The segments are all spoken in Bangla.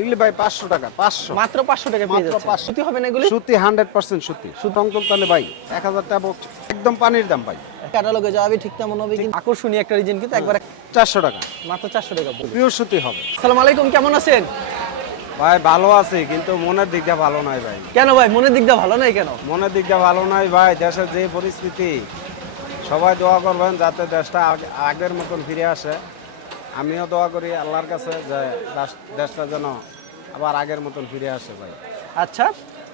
এগুলি ভাই পাঁচশো টাকা পাঁচশো। মাত্র পাঁচশো টাকা পেয়ে যাচ্ছে। সুতি হবে না এগুলি? সুতি হান্ড্রেড পার্সেন্ট সুতি। সুতং তাহলে ভাই এক হাজার টাকা একদম পানির দাম ভাই। ক্যাটালগে যাবে ঠিক তেমন হবে কিন্তু আকর্ষণীয় একটা রিজন কিন্তু একবার চারশো টাকা। মাত্র চারশো টাকা পিওর সুতি হবে। আসসালামু আলাইকুম কেমন আছেন? ভাই ভালো আছে কিন্তু মনের দিকটা ভালো নয় ভাই। কেন ভাই মনের দিকটা ভালো নাই কেন? মনের দিকটা ভালো নয় ভাই দেশের যে পরিস্থিতি সবাই দোয়া করবেন যাতে দেশটা আগের মতন ফিরে আসে। আমিও দোয়া করি আল্লাহর কাছে যে দেশটা যেন আবার আগের মতন ফিরে আসে ভাই। আচ্ছা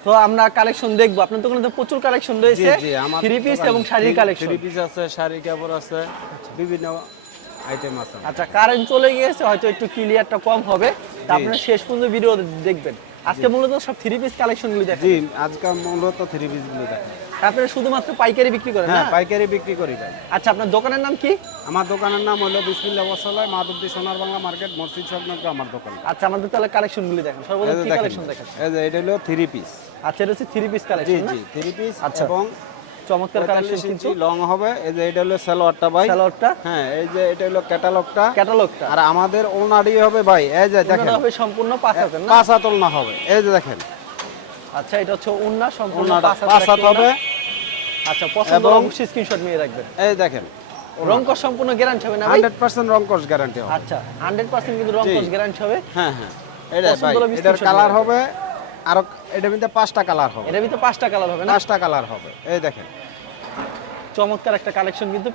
তো আমরা কালেকশন দেখব। আপনার দোকানে তো প্রচুর কালেকশন রয়েছে। থ্রি পিস এবং শাড়ির কালেকশন থ্রি পিস আছে শাড়ি কাপড় আছে বিভিন্ন আইটেম আছে। আচ্ছা কারেন্ট চলে গিয়েছে হয়তো একটু ক্লিয়ারটা কম হবে। তা আপনারা শেষ পর্যন্ত ভিডিও দেখবেন। আজকে মূলত সব থ্রি পিস কালেকশনগুলো দেখেন জি আজকে মূলত থ্রি পিসগুলো দেখেন আপনারা শুধুমাত্র পাইকারি বিক্রি করেন হ্যাঁ পাইকারি বিক্রি করি ভাই। আচ্ছা আপনার দোকানের নাম কি? আমার দোকানের নাম হলো বিসমিল্লাহ বসালয় মাধবদী সোনার বাংলা মার্কেট মসজিদ সংলগ্ন আমার দোকান। আচ্ছা আমাদের তাহলে কালেকশনগুলি দেখেন। সর্বোচ্চ কি কালেকশন দেখাচ্ছেন? এই যে এটা হলো থ্রি পিস আচ্ছা এটা হচ্ছে থ্রি পিস জি কালেকশন জি থ্রি পিস আচ্ছা। এবং চমৎকার কালেকশন কিন্তু। লং হবে। এই যে এটা হলো সালোয়ারটা ভাই। স্যালোয়ারটা হ্যাঁ এই যে এটা হলো ক্যাটালগটা ক্যাটালগটা আর আমাদের ওনাডি হবে ভাই এই যে দেখেন। হবে সম্পূর্ণ পাঁচ হাতের না? পাঁচ হাতল না হবে এই যে দেখেন। আচ্ছা এটা হচ্ছে উন্না সম্পূর্ণ পাঁচ হাত হবে। আচ্ছা পছন্দ অবশ্যই স্ক্রিনশট নিয়ে রাখবেন। এই দেখেন রংকশ সম্পূর্ণ গ্যারান্টি হবে না ভাই? হান্ড্রেড পার্সেন্ট রং কোর্স গ্যারান্টি হবে। আচ্ছা হান্ড্রেড পার্সেন্ট কিন্তু রংকশ গ্যারান্টি হবে। হ্যাঁ হ্যাঁ। এটা ভাই এটার কালার হবে আর এটার মধ্যে পাঁচটা কালার হবে। এটার ভিতরে পাঁচটা কালার হবে না? পাঁচটা কালার হবে। এই দেখেন। চমৎকার একটা কালেকশন কিন্তু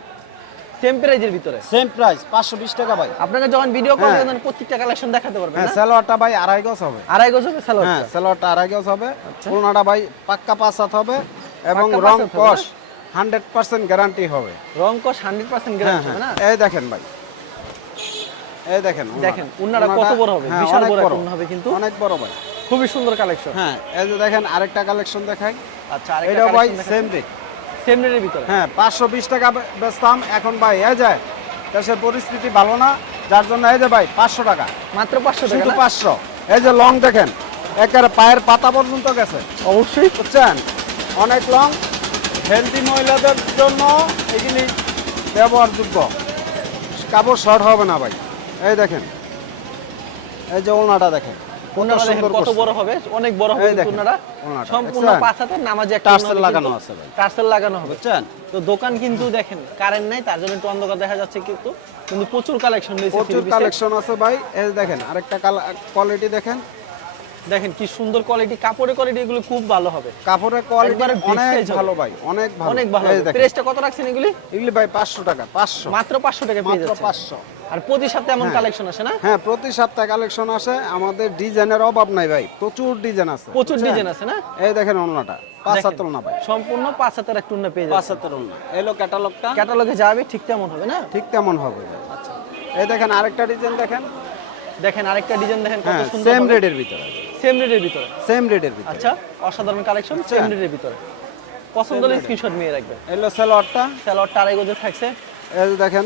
সেম প্রাইজের ভিতরে। সেম প্রাইস পাঁচশো বিশ টাকা ভাই। আপনাকে যখন ভিডিও হ্যাঁ। দেন প্রত্যেকটা কালেকশন দেখাতে পারবেন হ্যাঁ সালোয়ারটা ভাই আড়াই গজ হবে। আড়াই গজ হবে হ্যাঁ সালোয়ারটা আড়াই গজ হবে। ওনাটা ভাই পাক্কা পাঁচ হাত হবে এবং রং কস হান্ড্রেড পার্সেন্ট গ্যারান্টি হবে। হান্ড্রেড পার্সেন্ট হ্যাঁ গ্যারান্টি হবে হ্যাঁ। না এই দেখেন ভাই। এই দেখেন দেখেন, উন্নাটা কত বড় হবে? হ্যাঁ, বিশাল বড় উন্না হবে কিন্তু। অনেক বড় ভাই। খুবই সুন্দর কালেকশন হ্যাঁ এই যে দেখেন আরেকটা কালেকশন দেখাই। আচ্ছা এটা ভাই সেম রেট সেম রেটের ভিতরে? হ্যাঁ পাঁচশো বিশ টাকা বেচতাম। এখন ভাই এই যায় দেশের পরিস্থিতি ভালো না যার জন্য এই যে ভাই পাঁচশো টাকা। মাত্র পাঁচশো টাকা শুধু? পাঁচশো। এই যে লং দেখেন একেবারে পায়ের পাতা পর্যন্ত গেছে। অবশ্যই। বুঝছেন? অনেক লং হেলদি মহিলাদের জন্য এগুলি ব্যবহারযোগ্য। কাপড় শর্ট হবে না ভাই। এই দেখেন এই যে ওনাটা দেখেন। ওনারা দেখেন কত বড় হবে? অনেক বড় হবে এই কিন্তু দেখেন, ওনারা সম্পূর্ণ পাঁচ হাতের নামাজে একটা টার্সেল লাগানো আছে ভাই। টার্সেল লাগানো হবে। বুঝছেন? তো দোকান কিন্তু দেখেন কারেন্ট নাই তার জন্য একটু অন্ধকার দেখা যাচ্ছে কিন্তু কিন্তু প্রচুর কালেকশন রয়েছে প্রচুর কালেকশন আছে ভাই। এই দেখেন আরেকটা কোয়ালিটি দেখেন। দেখেন কি সুন্দর কোয়ালিটি কাপড়ের কোয়ালিটি এগুলো খুব ভালো হবে। কাপড়ের কোয়ালিটি অনেক ভালো ভাই অনেক ভালো। অনেক ভালো প্রাইসটা কত রাখছেন এগুলি? এগুলি ভাই পাঁচশো টাকা পাঁচশো। মাত্র পাঁচশো টাকা পেয়ে মাত্র যাচ্ছে পাঁচশো। আর প্রতি সপ্তাহে এমন হ্যাঁ। কালেকশন আসে না? হ্যাঁ প্রতি সপ্তাহে কালেকশন আসে। আমাদের ডিজাইনের অভাব নাই ভাই প্রচুর ডিজাইন আছে। প্রচুর ডিজাইন আছে না? এই দেখেন অন্যটা পাঁচ হাতের না ভাই। সম্পূর্ণ পাঁচ হাতের একটা উন্না পেয়ে পাঁচ হাতের অন্য এলো ক্যাটালগটা ক্যাটালগে যাবে ঠিক তেমন হবে না? ঠিক তেমন হবে আচ্ছা। এই দেখেন আরেকটা ডিজাইন দেখেন। দেখেন আরেকটা ডিজাইন দেখেন কত হ্যাঁ সুন্দর সেম রেডের ভিতরে। সেম রেটের ভিতরে। সেম রেডের ভিতরে। আচ্ছা অসাধারণ কালেকশন সেম রেটের ভিতরে। পছন্দ হলে স্ক্রিনশট নিয়ে রাখবেন। এলো সালোয়ারটা স্যালোয়ারটা আড়াই গজে থাকছে। এই যে দেখেন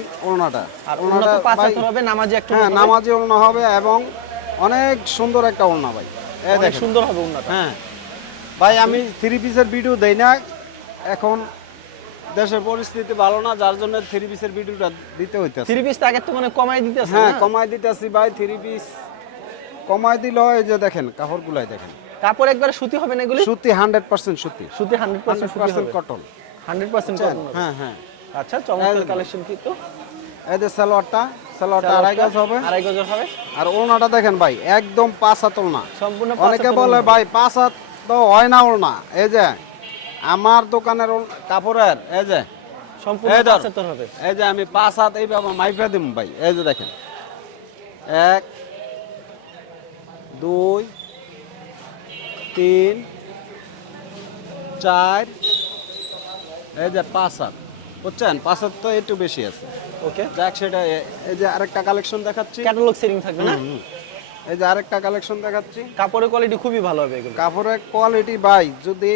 হবে নামাজি একটু হ্যাঁ নামাজি ওলনা হবে এবং অনেক সুন্দর একটা ওলনা ভাই। এই দেখেন। সুন্দর হবে হ্যাঁ। ভাই আমি থ্রি পিসের ভিডিও দেই না। এখন দেশের পরিস্থিতি ভালো না যার জন্য থ্রি পিসের ভিডিওটা দিতে হইতেছে। থ্রি পিস আগে তো মানে কমাই দিতেছে হ্যাঁ কমাই দিতেছি ভাই থ্রি পিস কমাই দিল এই যে দেখেন কাপড়গুলাই দেখেন। কাপড় একবারে সুতি হবে না এগুলি? সুতি হান্ড্রেড পার্সেন্ট সুতি। সুতি হান্ড্রেড পার্সেন্ট হান্ড্রেড সুতি পার্সেন্ট হবে। কটন হান্ড্রেড পার্সেন্ট হ্যাঁ হ্যাঁ। আচ্ছা চমৎকার। কালেকশন কিন্তু এই যে সালোয়ারটা সালোয়ারটা আড়াই গজ হবে। আড়াই গজের হবে। আর ওনাটা দেখেন ভাই একদম পাঁচ হাতল না। সম্পূর্ণ অনেকে বলে ভাই পাঁচ হাত তো হয় না ওলনা এই যে আমার দোকানের কাপড়ের এই যে সম্পূর্ণ। পাঁচ হাতের হবে। এই যে আমি পাঁচ হাত এইভাবে মাইফা দিম ভাই এই যে দেখেন। এক দুই তিন চার এই যে পাঁচ হাত। বুঝছেন? পাঁচ হাত তো একটু বেশি আছে। ওকে যাক সেটা এই যে আরেকটা কালেকশন দেখাচ্ছি। ক্যাটালগ সেটিং থাকবে না? এই যে আরেকটা কালেকশন দেখাচ্ছি। কাপড়ের কোয়ালিটি খুবই ভালো হবে এগুলো। কাপড়ের কোয়ালিটি ভাই যদি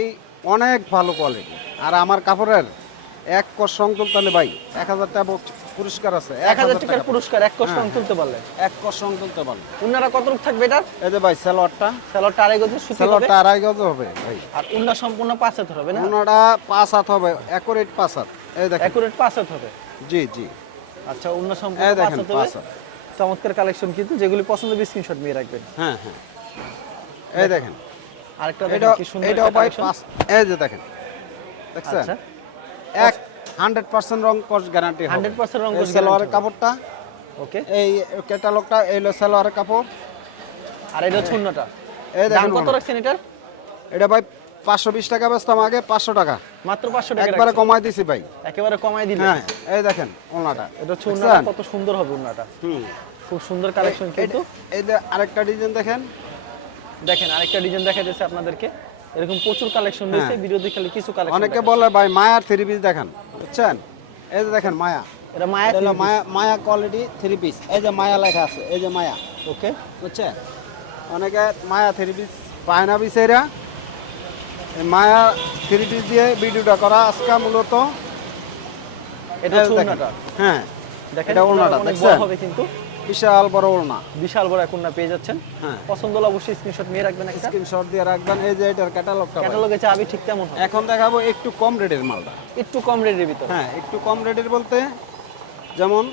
অনেক ভালো কোয়ালিটি আর আমার কাপড়ের এক কষ রং তুলতে ভাই। এক হাজার টাকা পুরস্কার আছে। এক হাজার টাকার পুরস্কার এক কষ্ট হ্যাঁ, তুলতে পারলে এক কষ রং তুলতে পারবে উন্নারা কত রূপ থাকবে এটা এই যে ভাই সালোয়ারটা। স্যালোয়ারটা আড়াই গজের সুতি হবে। সালোয়ারটা আড়াই গজ হবে ভাই। আর উন্না সম্পূর্ণ পাঁচ হাত হবে না? ওনাটা পাঁচ হাত হবে একুরেট পাঁচ হাত। একুরেট পাঁচ হাত হবে। জি জি। আচ্ছা উন্না সম্পূর্ণ দেখেন হবে। চমৎকার কালেকশন কিন্তু যেগুলি পছন্দ হবে স্ক্রিনশট নিয়ে রাখবেন। হ্যাঁ হ্যাঁ। এই দেখেন আরেকটা দেখেন কি সুন্দর এটাও একটা ভাই পাঁচ এই যে দেখেন দেখছেন? আচ্ছা। এক হান্ড্রেড পার্সেন্ট রং কস গ্যারান্টি 100% রং সালোয়ারের কাপড়টা ওকে এই ক্যাটালগটা এই হলো সালোয়ারের কাপড়। আর এটা হচ্ছে অন্যটা। এই দেখেন কত রাখছেন এটার? এটা ভাই পাঁচশো বিশ টাকা বেচতাম আগে পাঁচশো টাকা। মাত্র পাঁচশো টাকা একবারে। কমাই দিছি ভাই। একেবারে কমাই দিলে হ্যাঁ এই দেখেন ওনাটা এটা হচ্ছে কত সুন্দর হবে উন্নাটা হুম। খুব সুন্দর কালেকশন কিন্তু। এই যে আরেকটা ডিজাইন দেখেন। দেখেন আরেকটা ডিজাইন দেখা যাচ্ছে আপনাদেরকে। এরকম প্রচুর কালেকশন রয়েছে হ্যাঁ। ভিডিও দেখলে কিছু কালেকশন অনেকে বলে ভাই মায়ার থ্রি পিস দেখেন। বুঝছেন? এই যে দেখেন মায়া। এটা মায়া মায়া মায়া কোয়ালিটি থ্রি পিস এই যে মায়া লেখা আছে এই যে মায়া। ওকে বুঝছেন? অনেকে মায়া থ্রি পিস পায় না বিচেরা এই মায়া থ্রি দিয়ে ভিডিওটা করা আজকে মূলত এটা হ্যাঁ দেখেন এটা ওড়নাটা, দেখছেন? হবে কিন্তু। বিশাল বড় ওড়না। বিশাল বড় পেয়ে যাচ্ছেন। হ্যাঁ। পছন্দ হলে অবশ্যই স্ক্রিনশট নিয়ে রাখবেন একটা। স্ক্রিনশট দিয়ে রাখবেন। এই যে এটার ক্যাটালগটা ক্যাটালগে চাবি ঠিক তেমন এখন দেখাবো একটু কম রেটের মালটা। একটু কম রেটের ভিতর। হ্যাঁ একটু কম রেটের বলতে যেমন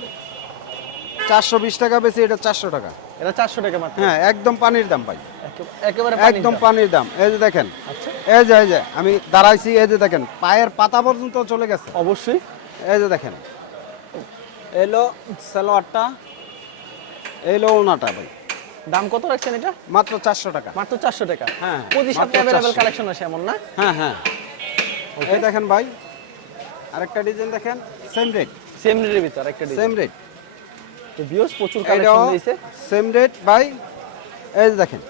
চারশো বিশ টাকা বেশি এটা চারশো টাকা। এটা চারশো টাকা মাত্র। হ্যাঁ একদম পানির দাম একে- একেবারে একদম পানির দাম। এই যে দেখেন আচ্ছা। এই যে এই যে আমি দাঁড়াইছি এই যে দেখেন পায়ের পাতা পর্যন্ত চলে গেছে। অবশ্যই। এই যে দেখেন এলো সালোয়ারটা এলো ওনাটা ভাই। দাম কত রাখছেন এটা? মাত্র চারশো টাকা। মাত্র চারশো টাকা। হ্যাঁ, প্রতি মাত্র সপ্তাহে অ্যাভেলেবেল কালেকশন আছে এমন না? হ্যাঁ হ্যাঁ। এই দেখেন ভাই আরেকটা ডিজাইন দেখেন সেম রেট সেম রেটের ভিতর একটা সেম রেট তো ভিউস প্রচুর কালেকশন দিয়েছে। সেম রেট ভাই এই যে দেখেন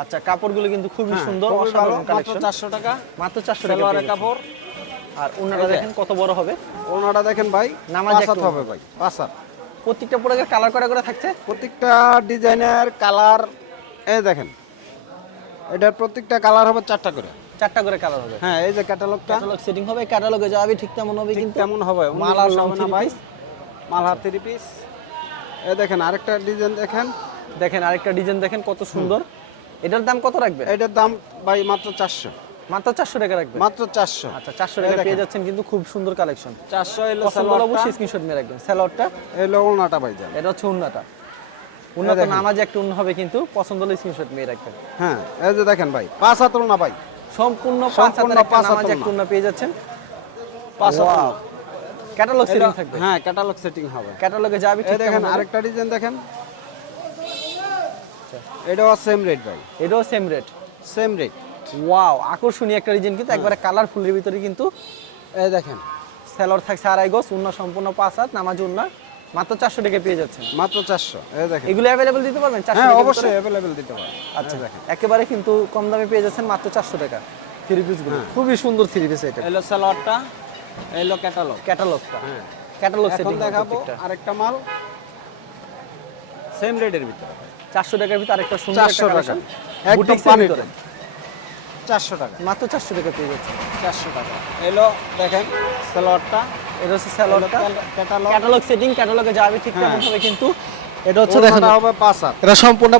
আচ্ছা কাপড়গুলো কিন্তু খুবই হ্যাঁ, সুন্দর অসাধারণ মাত্র কালেকশন চারশো টাকা। মাত্র চারশো টাকা সালোয়ারের কাপড়। আর ওনারা দেখেন কত বড় হবে। ওনাটা দেখেন ভাই নামাজ একটু। হবে ভাই পাঁচ হাত। প্রত্যেকটা প্রোডাক্টের কালার করে করে থাকছে? প্রত্যেকটা ডিজাইনের কালার এই দেখেন এটার প্রত্যেকটা কালার হবে চারটা করে। চারটা করে কালার হবে। হ্যাঁ এই যে ক্যাটালগটা ক্যাটালগ সেটিং হবে ক্যাটালগে যাবে ঠিক তেমন হবে কিন্তু তেমন হবে মাল মালার আর হবে। না ভাই piece। মালহার থ্রি পিস এই দেখেন আরেকটা ডিজাইন দেখেন। দেখেন আরেকটা ডিজাইন দেখেন কত সুন্দর। এটার দাম কত রাখবে এটার দাম ভাই মাত্র চারশো। মাত্র চারশো টাকা রাখবে মাত্র চারশো। আচ্ছা চারশো টাকা পেয়ে যাচ্ছেন কিন্তু খুব সুন্দর কালেকশন চারশো এলো পছন্দ হলে সালোয়ারটা অবশ্যই স্ক্রিনশট নিয়ে রাখবেন। স্যালোয়ারটা? এলো ওনাটা ভাই যান। এটা হচ্ছে উন্নাটা উন্নত। নামাজ একটা উন্ন হবে কিন্তু পছন্দ হলে স্ক্রিনশট নিয়ে রাখবেন। হ্যাঁ এই যে দেখেন ভাই পাঁচ হাত ওনা ভাই। সম্পূর্ণ পাঁচ পাঁচ নামাজ হাতের একটা উন্ন পেয়ে যাচ্ছেন। পাঁচ হাত। ক্যাটালগ সেটিং থাকবে। হ্যাঁ ক্যাটালগ সেটিং হবে। ক্যাটালগে যাবে ঠিক দেখেন আরেকটা ডিজাইন দেখেন। এটাও সেম রেট ভাই? এটাও same rate same rate wow আকর্ষণীয় একটা ডিজাইন কিন্তু একবারে কালারফুলের ভিতরে কিন্তু এই দেখেন। সেলর থাকছে আড়াই গজ উন্না সম্পূর্ণ পাঁচ হাত নামাজ উন্না মাত্র চারশো টাকা পেয়ে যাচ্ছেন। মাত্র চারশো দেখেন। এগুলো অ্যাভেলেবল দিতে পারবেন? হ্যাঁ অবশ্যই অ্যাভেলেবেল দিতে পারে আচ্ছা দেখেন। একেবারে কিন্তু কম দামে পেয়ে যাচ্ছেন মাত্র চারশো টাকা। থ্রি পিসগুলো খুবই সুন্দর থ্রি পিস এটা। এলো সালোয়ারটা এলো ক্যাটালগ ক্যাটালগটা হ্যাঁ। ক্যাটালগ সেটিং দেখাবো আরেকটা মাল। সেম রেটের ভিতরে চারশো টাকার ভিতরে আরেকটা সুন্দর একটা 400 টাকা। একদম বুটিক্সের পানির চারশো টাকা। মাত্র চারশো টাকা পেয়ে যাচ্ছে। চারশো টাকা। এলো দেখেন এটা হচ্ছে স্যালোয়ারটা ক্যাটালগ। ক্যাটালগ সেটিং ক্যাটালগে যাবে ঠিক তেমন হ্যাঁ। হবে কিন্তু। এটা হচ্ছে দেখেন হবে পাঁচ হাত। এটা সম্পূর্ণ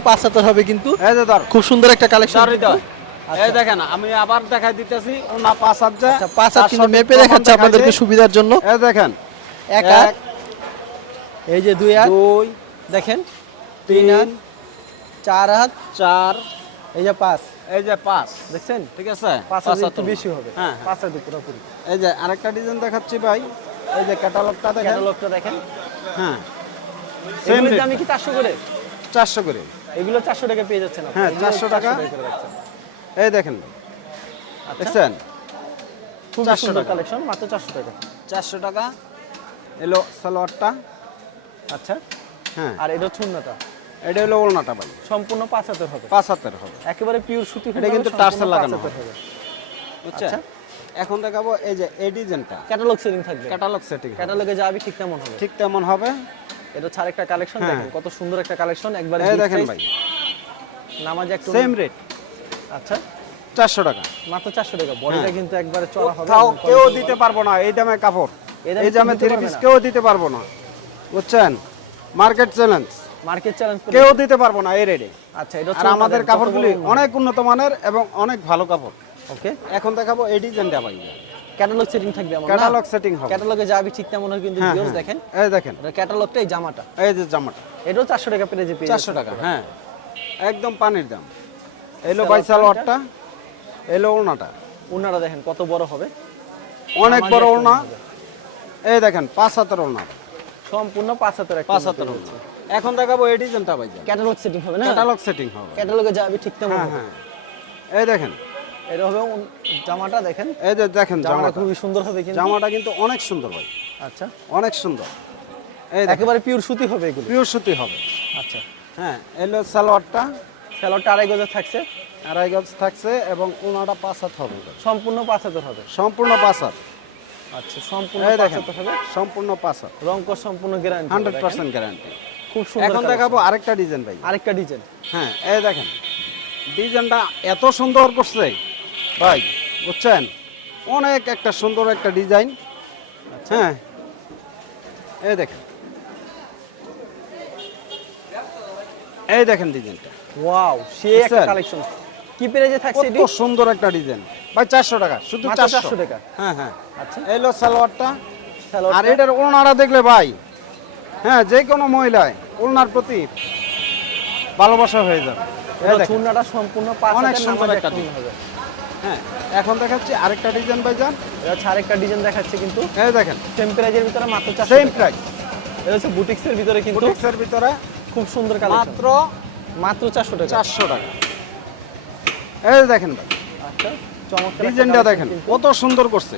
হবে কিন্তু। এই যে ধর। খুব সুন্দর একটা কালেকশন ধর। এই দেখেন আমি আবার দেখাই দিতেছি যে আচ্ছা কিন্তু মেপে দেখাচ্ছে আপনাদেরকে সুবিধার জন্য। এই দেখেন। এক হাত এই যে দুই দুই দেখেন তিন হাত চার হাত চার। এই যে পাঁচ। এই যে পাঁচ। দেখছেন? ঠিক আছে? পাঁচ হাত বেশি হবে। হ্যাঁ পাঁচ হাত পুরোপুরি। এই যে আরেকটা ডিজাইন দেখাচ্ছি ভাই। এই যে ক্যাটালগটা দেখেন। ক্যাটালগটা দেখেন। হ্যাঁ। এগুলোর কি চারশো করে? চারশো করে। এগুলো চারশো টাকা পেয়ে যাচ্ছেন। হ্যাঁ, 400 টাকা। এই দেখেন। আচ্ছা। দেখছেন? খুব 400 সুন্দর টাকা। কালেকশন মাত্র চারশো টাকা। চারশো টাকা। এলো সালোয়ারটা। আচ্ছা। হ্যাঁ। আর এটা উন্নতা এটা হলো ওলনাটা ভাই সম্পূর্ণ পাঁচ হাতের হবে। পাঁচ হাতের হবে। একেবারে পিওর সুতি এটা কিন্তু টার্সেল লাগানো হবে। আচ্ছা। এখন দেখাবো এই যে এই ডিজাইনটা। ক্যাটালগ সেটিং থাকবে। ক্যাটালগ সেটিং ক্যাটালগে যাবে ঠিক তেমন হবে। ঠিক তেমন হবে। এটা হচ্ছে আরেকটা কালেকশন। দেখেন কত সুন্দর একটা কালেকশন একবার এই দেখেন ভাই। নামাজ একটু সেম রেট আচ্ছা। চারশো টাকা। মাত্র চারশো টাকা। বডিটা হ্যাঁ। কিন্তু একবারে চড়া হবে কেউ দিতে পারব না। এই দামে কাপড়। এই দামে থ্রি পিস। কেউ দিতে পারব না। বুঝছেন? মার্কেট চ্যালেঞ্জ মার্কেট চ্যালেঞ্জ কেউ দিতে পারব না এই রেটে আচ্ছা এটা আর হচ্ছে আমাদের কাপড়গুলি অনেক উন্নত মানের এবং অনেক ভালো কাপড়। ওকে এখন দেখাবো এই ডিজাইনটা ভাই। ক্যাটালগ সেটিং থাকবে আমার ক্যাটালগ সেটিং হবে। ক্যাটালগে যাবে ঠিক তেমন হয় কিন্তু হ্যাঁ, ভিউয়ার্স হ্যাঁ। দেখেন। এই দেখেন। ক্যাটালগটা এই জামাটা। এই যে জামাটা। এটাও চারশো টাকা পেয়ে যে পেয়ে চারশো টাকা হ্যাঁ। একদম পানির দাম। এলো ভাই সালোয়ারটা এলো ওড়নাটা। ওনারা দেখেন কত বড় হবে? অনেক বড় ওড়না। এই দেখেন পাঁচ হাতের ওড়না। সম্পূর্ণ পাঁচ হাতের পাঁচ হাতের ওড়না। এখন দেখাবো এই ডিজাইনটা ভাই ক্যাটালগ সেটিং হবে না? ক্যাটালগ সেটিং হবে। ক্যাটালগে যাবে ঠিক তেমন হ্যাঁ হ্যাঁ। এই দেখেন। এটা হবে জামাটা দেখেন। এই যে দেখেন জামাটা খুবই সুন্দর হবে কিন্তু। জামাটা কিন্তু অনেক সুন্দর ভাই। আচ্ছা। অনেক সুন্দর। এই একেবারে পিওর সুতি হবে এগুলো। পিওর সুতি হবে। আচ্ছা। হ্যাঁ এলো সালোয়ারটা। সালোয়ারটা আড়াই গজের থাকছে। আড়াই গজ থাকছে এবং ওনাটা পাঁচ হাত হবে। সম্পূর্ণ পাঁচ হাতের হবে। সম্পূর্ণ পাঁচ হাত। আচ্ছা সম্পূর্ণ পাঁচ দেখেন। হাতের হবে। সম্পূর্ণ পাঁচ হাত। রংকর সম্পূর্ণ গ্যারান্টি হান্ড্রেড পার্সেন্ট গ্যারান্টি খুব সুন্দর এখন দেখাবো আরেকটা ডিজাইন ভাই। আরেকটা ডিজাইন হ্যাঁ এই দেখেন। ডিজাইনটা এত সুন্দর করছে। ভাই বুঝছেন? অনেক একটা সুন্দর একটা ডিজাইন হ্যাঁ। এই দেখেন। এই দেখেন ডিজাইনটা ওয়াও সে একটা কালেকশন কি প্রাইজে থাকছে কত সুন্দর একটা ডিজাইন ভাই চারশো টাকা শুধু মাত্র চারশো। 400 টাকা। হ্যাঁ হ্যাঁ। আচ্ছা। এলো সালোয়ারটা। সালোয়ারটা? আর এটার ওনারা দেখলে ভাই হ্যাঁ যে কোনো মহিলায় ওনার প্রতি ভালোবাসা হয়ে যাবে। চূর্ণাটা সম্পূর্ণ অনেক সুন্দর একটা হবে। হ্যাঁ এখন দেখাচ্ছি আরেকটা ডিজাইন ভাই যান হচ্ছে আরেকটা ডিজাইন দেখাচ্ছে কিন্তু। এই দেখেন। সেম প্রাইজের ভিতরে মাত্র চারশো সেম প্রাইস এটা হচ্ছে বুটিক্সের ভিতরে কিন্তু বুটিক্সের ভিতরে খুব সুন্দর কালেকশন মাত্র মাত্র চারশো টাকা। চারশো টাকা। এই দেখেন ভাই। আচ্ছা চমৎকার ডিজাইনটা দেখেন। কত সুন্দর করছে।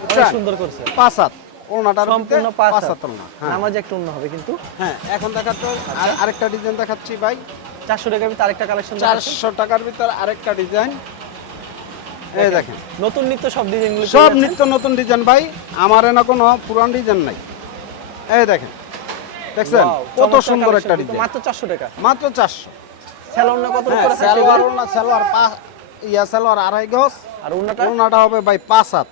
বুঝছেন? সুন্দর করছে। পাঁচ হাত। ওনাটার সম্পূর্ণ পাঁচ হাত। হাত ওড়না। হ্যাঁ। নামাজ একটা অন্য হবে কিন্তু। হ্যাঁ এখন দেখাচ্ছি। আর- আরেকটা ডিজাইন দেখাচ্ছি ভাই। চারশো টাকার ভিতরে আরেকটা কালেকশন চারশো টাকার ভিতরে আরেকটা ডিজাইন এই দেখেন নতুন নিত্য সব ডিজাইনগুলো সব নিত্য নতুন ডিজাইন ভাই। আমার এনে কোনো পুরান ডিজাইন নাই। এই দেখেন। দেখছেন? কত সুন্দর একটা ডিজাইন মাত্র চারশো টাকা। মাত্র চারশো। স্যালোন না কত হ্যাঁ করে সালোয়ার? ওড়না ইয়া সালোয়ার আড়াই গজ। আর ওনাটা ওড়নাটা হবে ভাই পাঁচ হাত।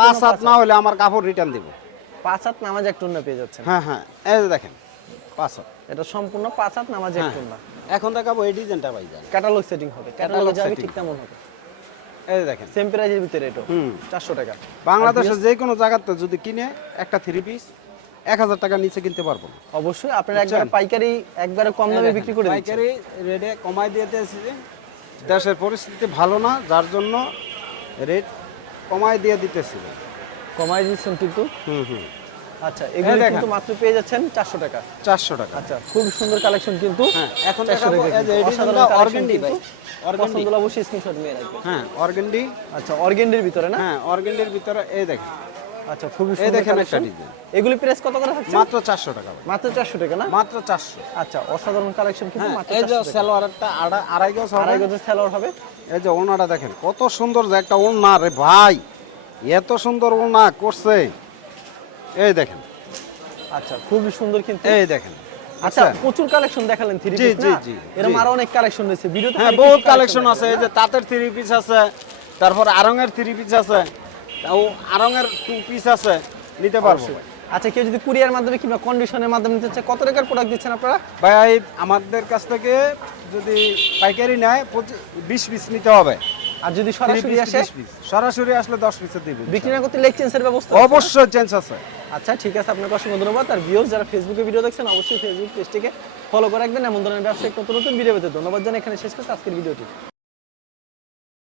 পাঁচ হাত না হলে আমার কাপড় রিটার্ন দিব। পাঁচ হাত নামাজ একটা অন্য পেয়ে যাচ্ছেন। হ্যাঁ হ্যাঁ এই যে দেখেন পাঁচ হাত। এটা সম্পূর্ণ পাঁচ হাত নামাজ হ্যাঁ। একটা অন্য এখন দেখাবো এই ডিজাইনটা ভাই যান ক্যাটালগ সেটিং হবে। ক্যাটালগে যাবে ঠিক তেমন হবে। এই দেখেন। সেম প্রাইজের ভিতরে এটা হুম। চারশো টাকা। বাংলাদেশের যে কোনো জায়গাতে যদি কিনে একটা থ্রি পিস এক হাজার টাকার নিচে কিনতে পারব না। অবশ্যই আপনারা একবার? পাইকারি একবারে কম দামে বিক্রি করে পাইকারি রেটে কমাই দিয়েছে দেশের পরিস্থিতি ভালো না যার জন্য রেট কমাই দিয়ে দিতেছিল। কমায় দিচ্ছেন কিন্তু? হুম হুম। আচ্ছা এগুলো। কিন্তু মাত্র পেয়ে যাচ্ছেন চারশো টাকা। চারশো টাকা। আচ্ছা খুব সুন্দর কালেকশন কিন্তু। হ্যাঁ এখন 400 টাকা এই যে অসাধারণ অর্গেন্ডি ভাই। অর্গেন্ডি অবশ্যই স্ক্রিনশট নিয়ে রাখবেন। হ্যাঁ অর্গেন্ডি আচ্ছা অর্গেন্ডির ভিতরে না? হ্যাঁ অর্গেন্ডির ভিতরে এই দেখেন। আচ্ছা খুবই এই দেখেন একটা ডিজাইন। এগুলি প্রাইস কত করে থাকছে? মাত্র চারশো টাকা ভাই। মাত্র চারশো টাকা না? মাত্র চারশো। আচ্ছা অসাধারণ কালেকশন কিন্তু হ্যাঁ মাত্র এই যে সালোয়ারটা আড়াই গজ হবে। আড়াই গজের স্যালোয়ার হবে। এই যে ওনাটা দেখেন কত সুন্দর যে একটা ওনা রে ভাই। এত সুন্দর ওনা করছে। এই দেখেন। আচ্ছা খুবই সুন্দর কিন্তু। এই দেখেন। আচ্ছা প্রচুর কালেকশন দেখালেন থ্রি পিস জি, জি, এরকম আরও অনেক কালেকশন রয়েছে। ভিডিওতে হ্যাঁ বহুত কালেকশন আছে। এই যে তাঁতের থ্রি পিস আছে তারপর আরঙের থ্রি পিস আছে। ও আরঙের টু পিস আছে নিতে পারব। আচ্ছা কেউ যদি কুরিয়ার মাধ্যমে কিংবা কন্ডিশনের মাধ্যমে নিতে চায় কত টাকার প্রোডাক্ট দিচ্ছেন আপনারা? ভাই আমাদের কাছ থেকে যদি পাইকারি নেয় বিশ পিস নিতে হবে। আর যদি সরাসরি আসে? সরাসরি আসলে দশ পিসের দিবে বিক্রি না করতে লেগ চেঞ্জের ব্যবস্থা অবশ্যই চেঞ্জ আছে। আচ্ছা ঠিক আছে আপনাকে অসংখ্য ধন্যবাদ। আর ভিউয়ার্স যারা ফেসবুকে ভিডিও দেখছেন অবশ্যই ফেসবুক পেজটিকে ফলো করে রাখবেন। এমন ধরনের ব্যবসায়িক নতুন নতুন ভিডিও পেতে ধন্যবাদ জানাই। এখানে শেষ করছি আজকের ভিডিওটি